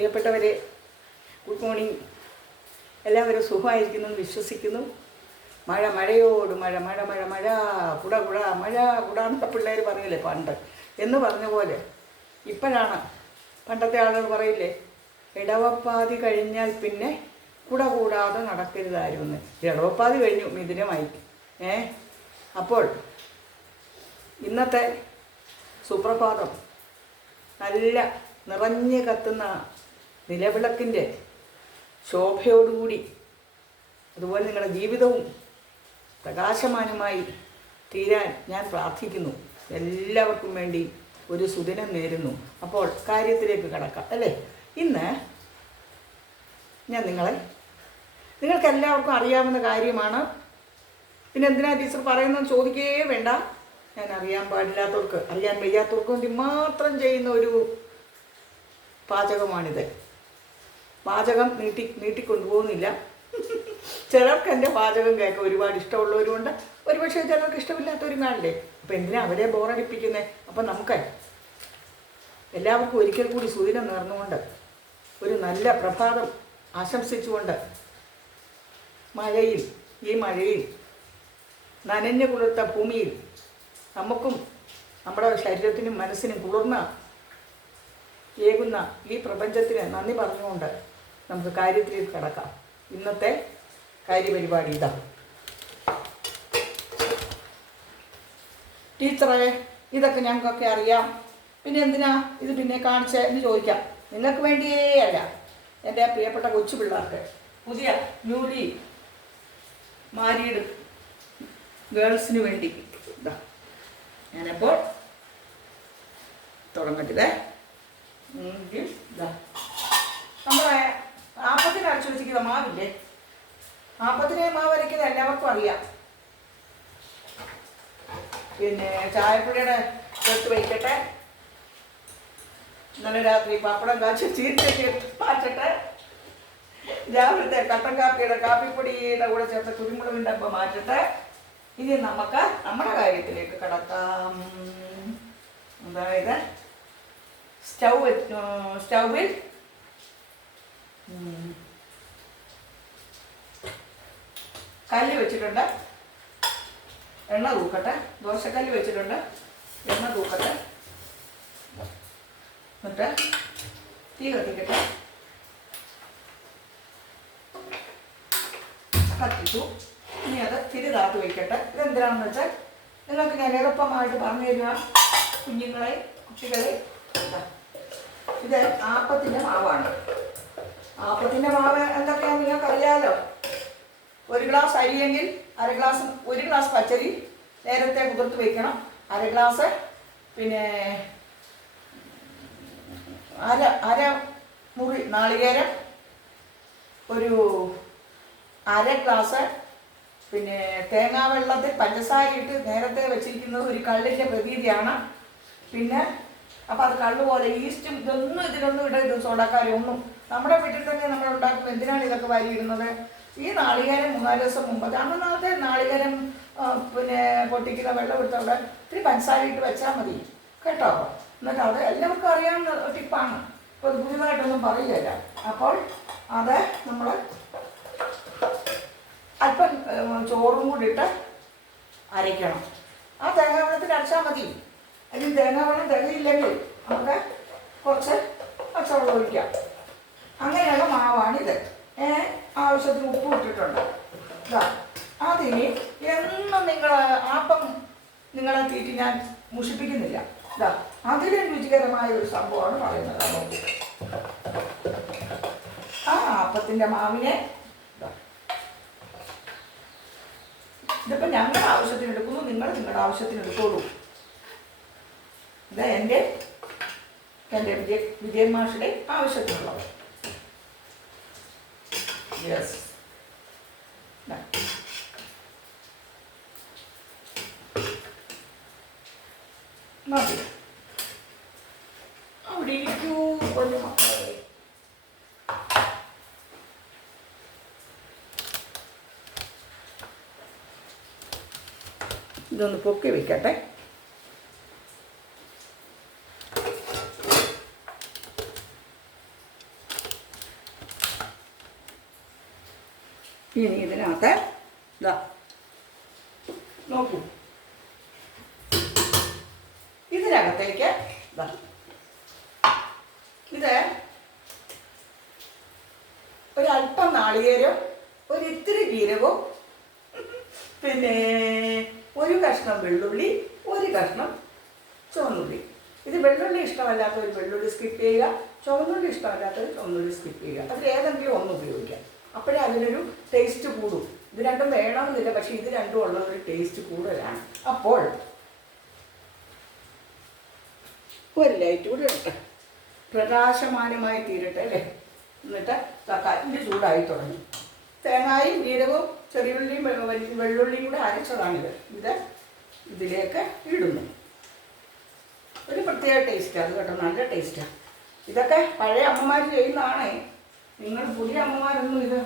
പ്രിയപ്പെട്ടവരെ good morning എല്ലാവരും സുഖമായിരിക്കുന്നു എന്ന് വിശ്വസിക്കുന്നു. മഴ മഴയോട് മഴ മഴ മഴ മഴ കുട കുട മഴ കുടാന്നൊക്കെ പിള്ളേർ പറയില്ലേ പണ്ട്. എന്ന് പറഞ്ഞ പോലെ ഇപ്പോഴാണ്. പണ്ടത്തെ ആളുകൾ പറയില്ലേ ഇടവപ്പാതി കഴിഞ്ഞാൽ പിന്നെ കുട കൂടാതെ നടക്കരുതായിരുന്നു. ഇടവപ്പാതി കഴിഞ്ഞു മിഥുനമായി. ഏ? അപ്പോൾ ഇന്നത്തെ സുപ്രഭാതം നല്ല നിറഞ്ഞു കത്തുന്ന നിലവിളക്കിന്റെ ശോഭയോടുകൂടി അതുപോലെ നിങ്ങളുടെ ജീവിതവും പ്രകാശമാനമായി തീരാൻ ഞാൻ പ്രാർത്ഥിക്കുന്നു. എല്ലാവർക്കും വേണ്ടി ഒരു സുദിനം നേരുന്നു. അപ്പോൾ കാര്യത്തിലേക്ക് കടക്കാം അല്ലേ? ഇന്ന് ഞാൻ നിങ്ങളെ നിങ്ങൾക്ക് എല്ലാവർക്കും അറിയാവുന്ന കാര്യമാണ്. പിന്നെ എന്തിനാ ടീച്ചർ പറയുന്നതെന്ന് ചോദിക്കുകയേ വേണ്ട. ഞാൻ അറിയാൻ പാടില്ലാത്തവർക്ക് അറിയാൻ വയ്യാത്തവർക്ക് വേണ്ടി മാത്രം ചെയ്യുന്ന ഒരു പാചകമാണിത്. പാചകം നീട്ടി നീട്ടിക്കൊണ്ടുപോകുന്നില്ല. ചിലർക്ക് എന്റെ പാചകം കേൾക്കാൻ ഒരുപാട് ഇഷ്ടമുള്ളവരുമുണ്ട്. ഒരുപക്ഷെ ചിലർക്ക് ഇഷ്ടമില്ലാത്തവരും കാണില്ലേ അപ്പം എന്തിനാ അവരെ ബോറടിപ്പിക്കുന്നത് അപ്പം നമുക്ക് എല്ലാവർക്കും ഒരിക്കൽ കൂടി സൂര്യനം നേർന്നുകൊണ്ട് ഒരു നല്ല പ്രഭാതം ആശംസിച്ചുകൊണ്ട് മഴയിൽ ഈ മഴയിൽ നനഞ്ഞു കുളിർത്ത ഭൂമിയിൽ നമുക്കും നമ്മുടെ ശരീരത്തിനും മനസ്സിനും കുളിർന്ന ഏകുന്ന ഈ പ്രപഞ്ചത്തിന് നന്ദി പറഞ്ഞുകൊണ്ട് നമുക്ക് കാര്യത്തിലേക്ക് കിടക്കാം. ഇന്നത്തെ കാര്യപരിപാടി ഇതാ. ടീച്ചറെ ഇതൊക്കെ ഞങ്ങൾക്കൊക്കെ അറിയാം. പിന്നെ എന്തിനാ ഇത് പിന്നെ കാണിച്ചേ എന്ന് ചോദിക്കാം. നിങ്ങൾക്ക് വേണ്ടിയേ അല്ല. എന്റെ പ്രിയപ്പെട്ട കൊച്ചു പിള്ളേർക്ക്. പുതിയ ന്യൂലി മാരീഡ് ഗേൾസിന് വേണ്ടി. ഇതാ. ഞാനപ്പോൾ തുടങ്ങട്ടിതേ ഇതാ. നമ്മളെ ആപ്പത്തിന് അരച്ചു വെച്ചിരിക്കുന്ന മാവില്ലേ? ആപ്പത്തിനെ മാവ് അരയ്ക്കുന്നത് എല്ലാവർക്കും അറിയാം. പിന്നെ ചായപ്പൊടിയുടെ ചേർത്ത് വയ്ക്കട്ടെ ഇന്നലെ രാത്രി പപ്പടം കാച്ച് ചീരച്ചൊക്കെ പാച്ചട്ടെ രാവിലത്തെ കട്ടൻ കാപ്പിയുടെ കാപ്പിപ്പൊടിയുടെ കൂടെ ചേർത്ത് കുരുമുളകിന്റെ അപ്പം മാറ്റട്ടെ. ഇനി നമുക്ക് നമ്മുടെ കാര്യത്തിലേക്ക് കടക്കാം. അതായത് സ്റ്റൗ സ്റ്റൗവിൽ കല്ല് വെച്ചിട്ടുണ്ട്. എണ്ണ തൂക്കട്ടെ. ദോശക്കല്ല് വെച്ചിട്ടുണ്ട്. എണ്ണ തൂക്കട്ടെ. എന്നിട്ട് തീ കത്തിക്കട്ടെ. കത്തിച്ചു. ഇനി അത് തിരി താത്ത് വയ്ക്കട്ടെ ഇതെന്തിനാണെന്ന് വെച്ചാൽ നിങ്ങൾക്ക് ഞാൻ എളുപ്പമായിട്ട് പറഞ്ഞു തരിക കുഞ്ഞുങ്ങളെ കുട്ടികളെ. ഇത് ആപ്പത്തിന്റെ മാവാണ്. ആപ്പത്തിന്റെ മാവ് എന്തൊക്കെയാണെന്ന് നിങ്ങൾക്ക് അറിയാമല്ലോ ഒരു ഗ്ലാസ് അരിയെങ്കിൽ അര ഗ്ലാസ് ഒരു ഗ്ലാസ് പച്ചരി നേരത്തെ കുതിർത്ത് വെക്കണം. അര ഗ്ലാസ് പിന്നെ അര അര മുറി നാളികേരം ഒരു അര ഗ്ലാസ് പിന്നെ തേങ്ങാ വെള്ളത്തിൽ പഞ്ചസാര ഇട്ട് നേരത്തെ വെച്ചിരിക്കുന്നത് ഒരു കള്ളിന്റെ പ്രതീതിയാണ്. പിന്നെ അപ്പം അത് കള്ളുപോലെ ഈസ്റ്റും ഇതൊന്നും ഇതിലൊന്നും ഇടരുത് സോഡക്കാരി ഒന്നും നമ്മുടെ വീട്ടിൽ തന്നെ നമ്മൾ ഉണ്ടാക്കുമ്പോൾ എന്തിനാണ് ഇതൊക്കെ വാരിയിടുന്നത്? ഈ നാളികേരം മൂന്നാൽ ദിവസം മുമ്പ് അന്നത്തെ നാളികേരം പിന്നെ പൊട്ടിക്കുന്ന വെള്ളം എടുത്തവിടെ ഇത്തിരി പഞ്ചസാര ഇട്ട് വെച്ചാൽ മതി. കേട്ടോ? എന്നിട്ട് അത് എല്ലാവർക്കും അറിയാവുന്ന ടിപ്പാണ്. ഇപ്പോൾ പുതിയതായിട്ടൊന്നും പറയുകയില്ല അപ്പോൾ അത് നമ്മൾ അല്പം ചോറും കൂടി ഇട്ട് അരയ്ക്കണം. ആ തേങ്ങാ വെള്ളത്തിൽ അരച്ചാൽ മതി. അതിന് തേങ്ങാ വെള്ളം തികയില്ലെങ്കിൽ നമുക്ക് കുറച്ച് പച്ചവെള്ളം ഒഴിക്കാം. അങ്ങനെയുള്ള മാവാണിത്. ഏ ആവശ്യത്തിന് ഉപ്പ് ഇട്ടിട്ടുണ്ട്. അതിനി എന്നും നിങ്ങൾ ആപ്പം നിങ്ങളെ തീറ്റി ഞാൻ മുഷിപ്പിക്കുന്നില്ല. അതിലും രുചികരമായ ഒരു സംഭവമാണ് പറയുന്നത്. ആ ആപ്പത്തിന്റെ മാവിനെ ഇതാ ഇതിപ്പോൾ ഞങ്ങളുടെ ആവശ്യത്തിന് എടുക്കുന്നു നിങ്ങൾ നിങ്ങളുടെ ആവശ്യത്തിന് എടുത്തോളൂ. ഇത് എന്റെ എന്റെ വിജയ വിജയൻ മാഷിയുടെ ആവശ്യത്തിനുള്ളത്. യെസ് മതി അവിടെ ഇരിക്കൂ കൊല്ലു മക്കളെ ഇതൊന്ന് പൊക്കി വെക്കട്ടെ. ഇനി ഇതിനകത്ത് ഇതാ നോക്കൂ. ഇതിനകത്തേക്ക് ഇതാ ഇത് ഒരല്പം നാളികേരം ഒരു ഇത്തിരി ജീരകവും പിന്നെ ഒരു കഷ്ണം വെള്ളുള്ളി ഒരു കഷ്ണം ചുവന്നുള്ളി. ഇത് വെള്ളുള്ളി ഇഷ്ടമല്ലാത്തവർ വെള്ളുള്ളി സ്കിപ്പ് ചെയ്യുക ചുവന്നുള്ളി ഇഷ്ടമല്ലാത്തവർ ചുവന്നുള്ളി സ്കിപ്പ് ചെയ്യുക. അതിൽ ഏതെങ്കിലും ഒന്ന് ഉപയോഗിക്കാം. അപ്പോഴേ അതിനൊരു ടേസ്റ്റ് കൂടും. ഇത് രണ്ടും വേണമെന്നില്ല പക്ഷെ ഇത് രണ്ടും ഉള്ള ഒരു ടേസ്റ്റ് കൂടുതലാണ്. അപ്പോൾ ഒരു ലൈറ്റ് കൂടെ ഇടട്ടെ പ്രകാശമാനമായി തീരട്ടെ അല്ലേ? എന്നിട്ട് തക്കാലിന്റെ ചൂടായി തുടങ്ങി. തേങ്ങായും ജീരകവും ചെറിയുള്ളിയും വെള്ളുള്ളിയും കൂടെ അരച്ചതാണിത്. ഇത് ഇതിലേക്ക് ഇടുന്നു. ഒരു പ്രത്യേക ടേസ്റ്റാണ് അത് കേട്ടോ നല്ല ടേസ്റ്റാണ് ഇതൊക്കെ പഴയ അമ്മമാർ ചെയ്യുന്നതാണേ. നിങ്ങൾ പുതിയ അമ്മമാരൊന്നും ഇത്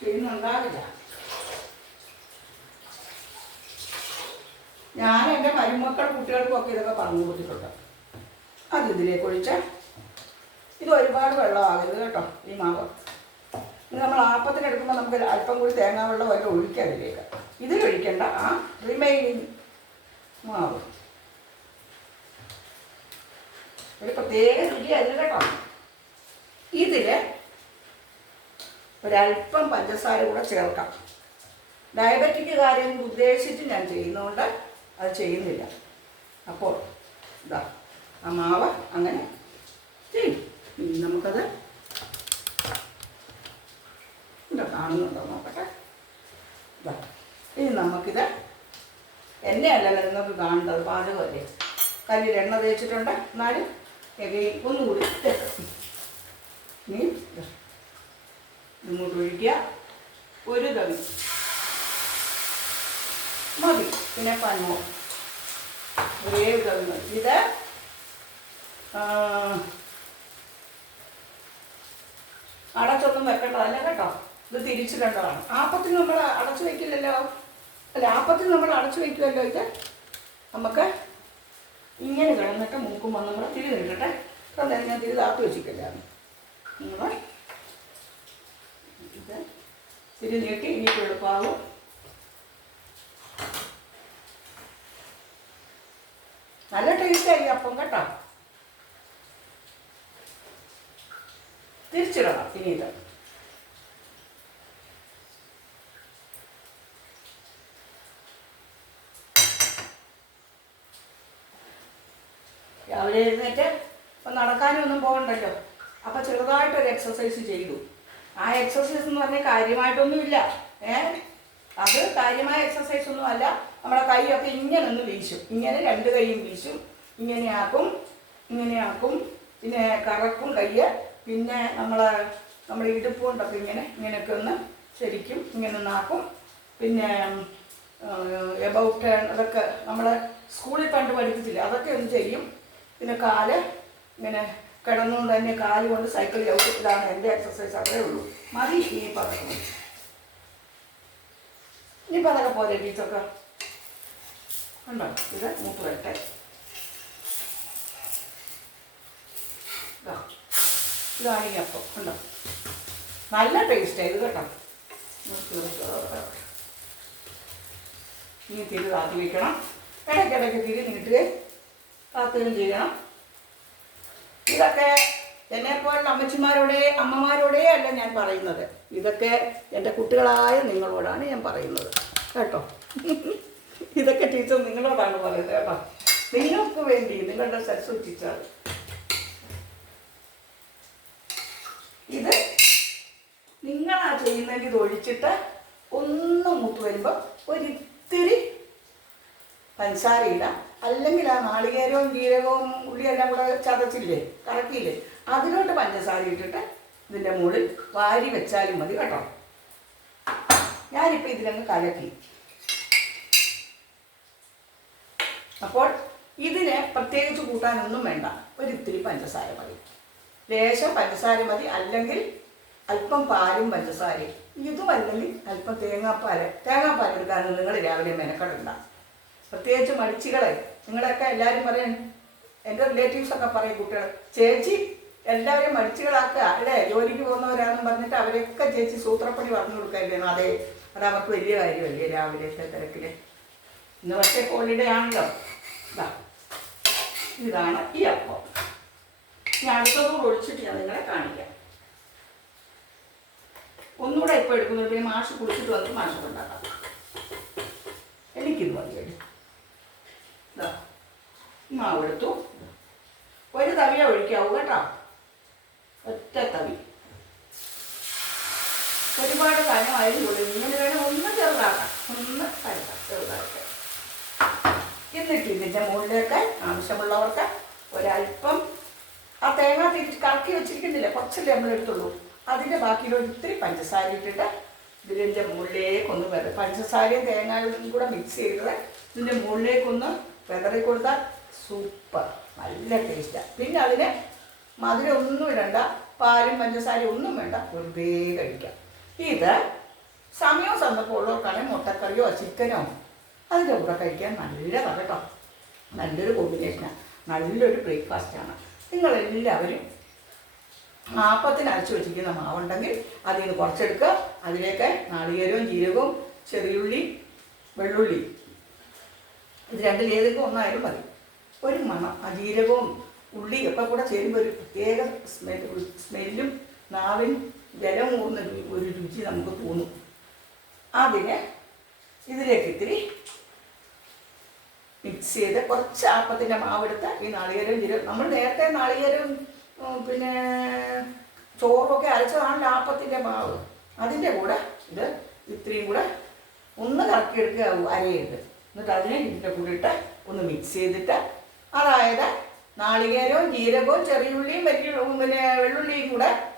ചെയ്യുന്നുണ്ടാവില്ല. ഞാൻ എന്റെ മരുമക്കൾ കുട്ടികൾക്കും ഒക്കെ ഇതൊക്കെ പറഞ്ഞു കൊടുത്തിട്ടുണ്ട്. അത് ഇതിലേക്ക് ഒഴിച്ചാൽ ഇത് ഒരുപാട് വെള്ളമാകരുത് കേട്ടോ ഈ മാവ്. ഇത് നമ്മൾ ആപ്പത്തിന് എടുക്കുമ്പോൾ നമുക്ക് അല്പം കൂടി തേങ്ങാ വെള്ളം വല്ല ഒഴിക്കുക അതിലേക്ക് ഇതിൽ ഒഴിക്കേണ്ട ആ റിമൈനിങ് മാവ്. ഒരു പ്രത്യേക രുചിയല്ല കേട്ടോ. ഇതിൽ ഒരല്പം പഞ്ചസാര കൂടെ ചേർക്കാം. ഡയബറ്റിക് കാര്യം ഉദ്ദേശിച്ച് ഞാൻ ചെയ്യുന്നതുകൊണ്ട് അത് ചെയ്യുന്നില്ല. അപ്പോൾ ഇതാ ആ മാവ് അങ്ങനെ ചെയ്യും. ഇനി നമുക്കത് കാണുന്നുണ്ടോ നോക്കട്ടെ? ഇതാ ഇനി നമുക്കിത് എന്നെയല്ലല്ലോ നിങ്ങൾക്ക് കാണേണ്ടത് പാചകമല്ലേ? കല്ലിൽ എണ്ണ തേച്ചിട്ടുണ്ട്. എന്നാലും ഒന്നുകൂടി മീൻ. ഇങ്ങോട്ട് ഒഴിക്കുക. ഒരു തവി. മതി. പിന്നെ പന്നോ ഒരേ തവി മതി. ഇത് അടച്ചൊന്നും അടച്ചൊന്നും അല്ല കേട്ടോ. ഇത് തിരിച്ചിടേണ്ടതാണ്. ആപ്പത്തിന് നമ്മൾ അടച്ചു വയ്ക്കില്ലല്ലോ അല്ല ആപ്പത്തിന് നമ്മൾ അടച്ചു വയ്ക്കുമല്ലോ ഇത്? നമുക്ക് ഇങ്ങനെ കിടന്നിട്ട് മൂക്കുമ്പോൾ നമ്മൾ തിരി നിൽക്കട്ടെ അതായത് ഞാൻ തിരി താത്തു വെച്ചിട്ടില്ലായിരുന്നു. നമ്മൾ ഇത് തിരി നീട്ടി ഇനിയിപ്പോൾ എളുപ്പമാകും നല്ല ടേസ്റ്റായി അപ്പം കേട്ടോ. തിരിച്ചിടണം ഇനി ഇത് രാവിലെ എഴുന്നേറ്റ് ഇപ്പം നടക്കാനും ഒന്നും പോകണ്ടല്ലോ. അപ്പം ചെറുതായിട്ടൊരു എക്സസൈസ് ചെയ്തു. ആ എക്സസൈസ് എന്ന് പറഞ്ഞാൽ കാര്യമായിട്ടൊന്നുമില്ല. ഏ? അത് കാര്യമായ എക്സസൈസ് ഒന്നും അല്ല. നമ്മുടെ കൈയൊക്കെ ഇങ്ങനെ ഒന്ന് വീശും. ഇങ്ങനെ രണ്ട് കൈയും വീശും. ഇങ്ങനെയാക്കും ഇങ്ങനെയാക്കും പിന്നെ കറക്കും കയ്യ്. പിന്നെ നമ്മളെ നമ്മുടെ ഇടുപ്പ് കൊണ്ടൊക്കെ ഇങ്ങനെ ഇങ്ങനെയൊക്കെ ഒന്ന് ശരിക്കും ഇങ്ങനെ ഒന്നാക്കും പിന്നെ എബൌട്ട് അതൊക്കെ നമ്മൾ സ്കൂളിൽ പണ്ട് പഠിപ്പിച്ചില്ല? അതൊക്കെ ഒന്ന് ചെയ്യും. പിന്നെ കാൽ ഇങ്ങനെ കിടന്നുകൊണ്ട് തന്നെ കാൽ കൊണ്ട് സൈക്കിൾ ചവിട്ടും ഇതാണ് എന്റെ എക്സസൈസ് അത്രേ ഉള്ളൂ. മതി ഈ പറഞ്ഞു ഇനി അതൊക്കെ പോലെ ടീച്ചർക്ക്? ഉണ്ടോ ഇത് മൂത്ത് വരട്ടെ. ഇതാ. ഇതാണ് ഈ അപ്പം. ഉണ്ടോ നല്ല ടേസ്റ്റാണ് ഇത് കേട്ടോ. ഇനി തിരി കാത്തു വയ്ക്കണം ഇടയ്ക്കിടയ്ക്ക് തിരി നീട്ടുകയും കാത്തുകയും ചെയ്യണം. ഇതൊക്കെ എന്നെ പോൽ അമ്മച്ചിമാരോടെ അമ്മമാരോടേ അല്ല ഞാൻ പറയുന്നത്. ഇതൊക്കെ എന്റെ കുട്ടികളായ നിങ്ങളോടാണ് ഞാൻ പറയുന്നത്. കേട്ടോ? ഇതൊക്കെ ടീച്ചർ നിങ്ങളോടാണ് പറയുന്നത് കേട്ടോ. നിങ്ങൾക്ക് വേണ്ടി നിങ്ങളുടെ സെസ് ടീച്ചർ. ഇത് നിങ്ങളാ ചെയ്യുന്നതിൽ ഇത് ഒഴിച്ചിട്ട് ഒന്ന് മൂത്ത് വരുമ്പോൾ ഒരിത്തിരി പഞ്ചസാര അല്ലെങ്കിൽ ആ നാളികേരവും ജീരകവും ഉള്ളിയെല്ലാം കൂടെ ചതച്ചില്ലേ കറക്കിയില്ലേ? അതിലോട്ട് പഞ്ചസാര ഇട്ടിട്ട് ഇതിന്റെ മുകളിൽ വാരി വെച്ചാലും മതി കേട്ടോ. ഞാനിപ്പോൾ ഇതിലങ്ങ് കലക്കി. അപ്പോൾ ഇതിനെ പ്രത്യേകിച്ച് കൂട്ടാനൊന്നും വേണ്ട. ഒരിത്തിരി പഞ്ചസാര മതി. ലേശം പഞ്ചസാര മതി. അല്ലെങ്കിൽ അല്പം പാലും പഞ്ചസാരയും. ഇതും അല്ലെങ്കിൽ അല്പം തേങ്ങാപ്പാൽ തേങ്ങാപ്പാൽ എടുക്കാനും നിങ്ങൾ രാവിലെ മെനക്കെടണ്ട. പ്രത്യേകിച്ച് മടിച്ചികളെ നിങ്ങളൊക്കെ എല്ലാവരും പറയും എന്റെ റിലേറ്റീവ്സ് ഒക്കെ പറയും കുട്ടികൾ ചേച്ചി എല്ലാവരും മടിച്ചുകളാക്കുക അല്ലേ? ജോലിക്ക് പോകുന്നവരാണെന്ന് പറഞ്ഞിട്ട് അവരൊക്കെ ചേച്ചി സൂത്രപ്പണി പറഞ്ഞു കൊടുക്കല്ലേ അതെ. അത് അവർക്ക് വലിയ കാര്യമല്ലേ രാവിലത്തെ തിരക്കിൽ. ഇന്ന് പക്ഷേ ഹോളിഡേ ആണല്ലോ. ദാ, ഇതാണ് ഈ അപ്പം. ഞാൻ അടുത്തതോട് ഒഴിച്ചിട്ട് ഞാൻ നിങ്ങളെ കാണിക്കാം. ഒന്നുകൂടെ ഇപ്പൊ എടുക്കുന്നത് പിന്നെ മാഷ് കുടിച്ചിട്ട് വന്ന് മാഷ് ഉണ്ടാക്കാം എനിക്കിത് ദാ, മാവ് എടുത്തു. ഒരു തവിയ ഒഴിക്കാവൂ കേട്ടോ. ഒറ്റ തവി. ഒരുപാട് കനമായാലും കൂടി ഇങ്ങനെ വേണം ഒന്ന് ചെറുതാക്കാം. ഒന്ന് കരുതാം ചെറുതാക്കാം. എന്നിട്ട് ഇതിന്റെ മുകളിലേക്ക് ആവശ്യമുള്ളവർക്ക് ഒരല്പം ആ തേങ്ങ തിരിച്ച് കറക്കി വെച്ചിരിക്കുന്നില്ല? കുറച്ചല്ലേ നമ്മൾ എടുത്തുള്ളൂ. അതിന്റെ ബാക്കിയിൽ ഒത്തിരി പഞ്ചസാര ഇട്ടിട്ട് ഇതിന്റെ മുകളിലേക്കൊന്ന് വെറുതെ പഞ്ചസാരയും തേങ്ങയും കൂടെ മിക്സ് ചെയ്തത് ഇതിന്റെ മുകളിലേക്കൊന്ന് വെതറി കൊടുത്താൽ സൂപ്പർ. നല്ല ടേസ്റ്റാണ് പിന്നെ അതിന് മധുരം ഒന്നും ഇടണ്ട. പാലും പഞ്ചസാരയും ഒന്നും വേണ്ട. വെറുതെ കഴിക്കാം. ഇത് സമയവും സന്ദർഭം ഉള്ളവർക്കാണെങ്കിൽ മുട്ടക്കറിയോ ചിക്കനോ അതിന്റെ കൂടെ കഴിക്കാൻ നല്ലതാണ് കേട്ടോ നല്ലൊരു കോമ്പിനേഷനാണ് നല്ലൊരു ബ്രേക്ക്ഫാസ്റ്റാണ് നിങ്ങളെല്ലാവരും ആപ്പത്തിന് അരച്ചു വെച്ചിരിക്കുന്ന മാവുണ്ടെങ്കിൽ അതിൽ നിന്ന് കുറച്ചെടുക്കുക. അതിലേക്ക് നാളികേരവും ജീരകവും ചെറിയുള്ളി വെള്ളുള്ളി. ഇത് രണ്ടിൽ ഏതെങ്കിലും ഒന്നായാലും മതി. ഒരു മണം ആ ജീരകവും ഉള്ളിയും ഒക്കെ കൂടെ ചേരുമ്പോൾ ഒരു പ്രത്യേക സ്മെൽ സ്മെല്ലും നാവിൻ ജലമൂർന്ന ഒരു- രുചി നമുക്ക് തോന്നും. അതിന് ഇതിലേക്ക് ഇത്തിരി മിക്സ് ചെയ്ത് കുറച്ച് ആപ്പത്തിന്റെ മാവെടുത്ത് ഈ നാളികേരവും ജീരകം നമ്മൾ നേരത്തെ നാളികേരവും പിന്നെ ചോറൊക്കെ അരച്ചതാണല്ലോ ആപ്പത്തിന്റെ മാവ്. അതിന്റെ കൂടെ ഇത് ഇത്രയും കൂടെ ഒന്ന് കറക്കിയെടുക്കുക അരയുണ്ട് എന്നിട്ട് അതിനെ ഇതിന്റെ കൂടെ ഇട്ട് ഒന്ന് മിക്സ് ചെയ്തിട്ട് അതായത് നാളികേരവും ജീരകവും ചെറിയുള്ളിയും വലിയ പിന്നെ വെള്ളുള്ളിയും കൂടെ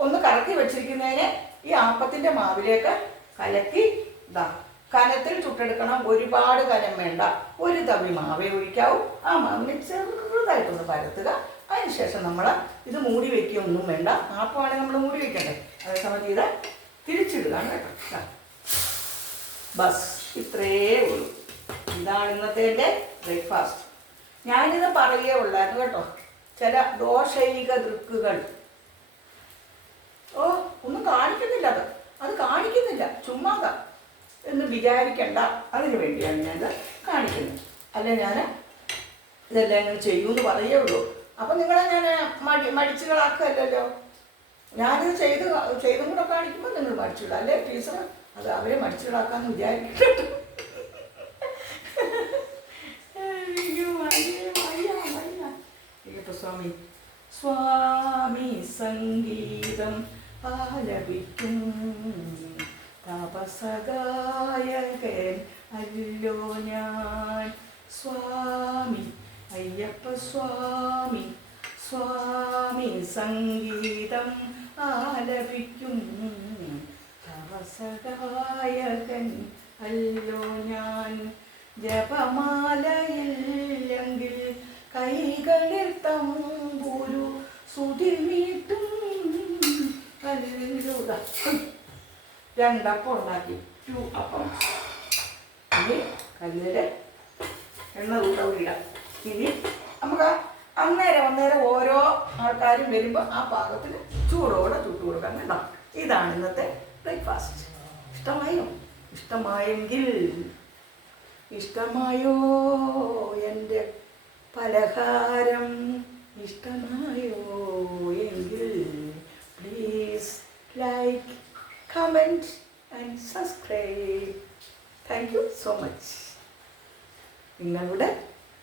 ഒന്ന് കറക്കി വെച്ചിരിക്കുന്നതിന് ഈ ആപ്പത്തിന്റെ മാവിലേക്ക് കലക്കി ഇതാ. കനത്തിൽ ചുട്ടെടുക്കണം. ഒരുപാട് കനം വേണ്ട. ഒരു തവി മാവേ ഒഴിക്കാവൂ. ആ മാവിനെ ചെറുതായിട്ടൊന്ന് പരത്തുക. അതിനുശേഷം നമ്മൾ ഇത് മൂടി വെക്കുകയൊന്നും വേണ്ട. ആപ്പമാണ് നമ്മൾ മൂടി വെക്കണ്ടേ? അതേസമയത്ത് ഇത് തിരിച്ചിടുകയാണ് കേട്ടോ. ബസ് ഇത്രയേ ഉള്ളൂ. ഇതാണ് ഇന്നത്തെ എന്റെ ബ്രേക്ക്ഫാസ്റ്റ്. ഞാനിത് പറയുകയേ ഉള്ളായിരുന്നു കേട്ടോ. ചില ദോഷൈക ദൃക്കുകൾ. ഓ ഒന്നും കാണിക്കുന്നില്ല അത്. അത് കാണിക്കുന്നില്ല. ചുമ്മാക എന്ന് വിചാരിക്കണ്ട. അതിനു വേണ്ടിയാണ് ഞാനത് കാണിക്കുന്നത്. അല്ല ഞാൻ ഇതെല്ലാം ഇങ്ങനെ ചെയ്യൂന്ന് പറയേ ഉള്ളൂ. അപ്പം നിങ്ങളെ ഞാൻ മടി മടിച്ചുകളാക്കുകയല്ലല്ലോ? ഞാനിത് ചെയ്ത് ചെയ്തും കൂടെ കാണിക്കുമ്പോൾ നിങ്ങൾ മടിച്ചിടാം അല്ലേ ടീച്ചർ അത് അവരെ മടിച്ചുകളാക്കാന്ന് വിചാരിക്കട്ടോ ഇരിക്കട്ടെ സ്വാമി. സ്വാമി സംഗീതം ആലപിക്കും തപസഗായകൻ അല്ലോ ഞാൻ. സ്വാമി അയ്യപ്പ സ്വാമി സ്വാമി സംഗീതം ആലപിക്കും തപസഗായകൻ അല്ലോ ഞാൻ. ജപമാലയില്ലെങ്കിൽ കൈകളിൽ തമ്പൂരു സുതി മീട്ടും കല്ലുക രണ്ടപ്പം ഉണ്ടാക്കി. ടു അപ്പം. ഇനി കല്ലിൽ എണ്ണ കൂട്ടവിടാം ഇനി നമുക്ക് അന്നേരം അന്നേരം ഓരോ ആൾക്കാരും വരുമ്പോൾ ആ പാകത്തിന് ചൂടോടെ ചുട്ടു കൊടുക്കാൻ കേട്ടോ. ഇതാണ് ഇന്നത്തെ ബ്രേക്ക്ഫാസ്റ്റ് ഇഷ്ടമായോ? ഇഷ്ടമായെങ്കിൽ. ഇഷ്ടമായോ? പലഹാരം ഇഷ്ടമായോ എങ്കിൽ please like comment and subscribe thank you so much നിങ്ങളുടെ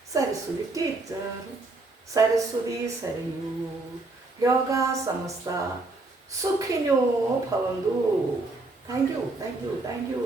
സരസ്വതി ടീച്ചർ സരസ്വതി സരയൂ യോഗ സമസ്ത സുഖിനോ ഭവന്തു thank you thank you thank you